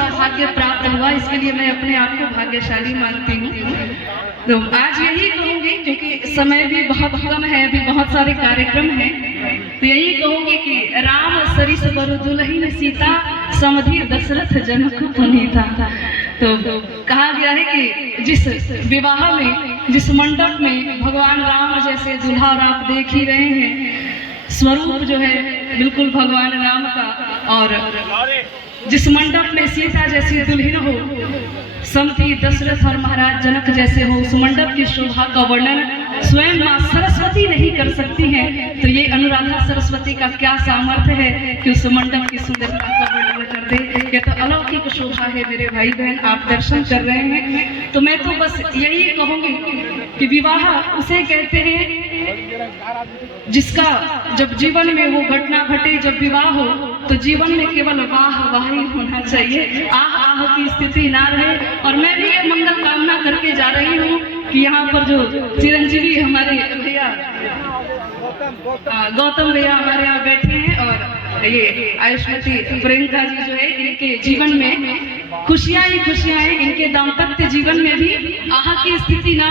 सौभाग्य प्राप्त हुआ, इसके लिए मैं अपने आप को भाग्यशाली मानती हूँ। तो आज यही कहूँगी, क्योंकि समय भी बहुत कम है, अभी बहुत सारे कार्यक्रम हैं, तो यही कहूँगी कि राम सरिस बरु दुल्हन सीता समधि दशरथ जनक पुनीता। तो कहा गया है कि जिस विवाह में, जिस मंडप में भगवान राम जैसे दूल्हा और आप देख ही रहे हैं, स्वरूप जो है बिल्कुल भगवान राम का, और जिस मंडप में सीता जैसी दुल्हन हो, समधि दशरथ और महाराज जनक जैसे हो, उस मंडप की शोभा का वर्णन स्वयं माँ सरस्वती नहीं कर सकती हैं। तो ये अनुराधा सरस्वती का क्या सामर्थ्य है कि उस मंडप की सुंदरता का वर्णन कर दे। ये तो अलौकिक शोभा है मेरे भाई बहन, आप दर्शन कर रहे हैं। तो मैं तो बस यही कहूँगी कि विवाह उसे कहते हैं जिसका जब जीवन में वो घटना घटे, जब विवाह हो तो जीवन में केवल वाह वाह ही होना चाहिए, आह आह की स्थिति ना रहे। और मैं भी ये मंगल कामना करके जा रही हूँ कि यहाँ पर जो चिरंजीवी हमारे भैया गौतम भैया हमारे यहाँ बैठे हैं, और ये आयुष्मती प्रियंका जी जो है, इनके जीवन में खुशियाँ ही खुशियाँ हैं, इनके दाम्पत्य जीवन में भी आह की स्थिति ना